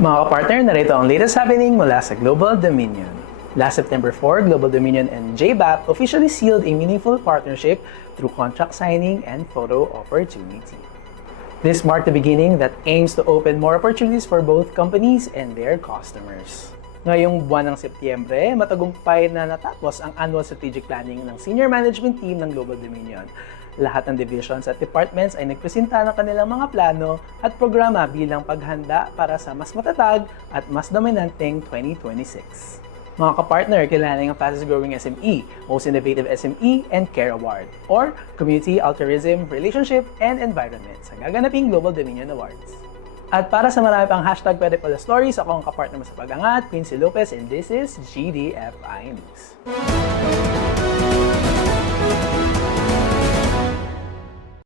Mga kapartner, narito ang latest happening mula sa Global Dominion. Last September 4, Global Dominion and JBAP officially sealed a meaningful partnership through contract signing and photo opportunity. This marked the beginning that aims to open more opportunities for both companies and their customers. Ngayong buwan ng Setyembre, matagumpay na natapos ang annual strategic planning ng senior management team ng Global Dominion. Lahat ng divisions at departments ay nagpresenta ng kanilang mga plano at programa bilang paghanda para sa mas matatag at mas dominanteng 2026. Mga kapartner, kilalanin ang fastest growing SME, Most Innovative SME, and CARE Award, or Community Altruism, Relationship, and Environment sa gaganaping Global Dominion Awards. At para sa marami pang hashtag pwede pala stories, ako ang kapartner mo sa pag-angat, Quincy Lopez, and this is GDFI News.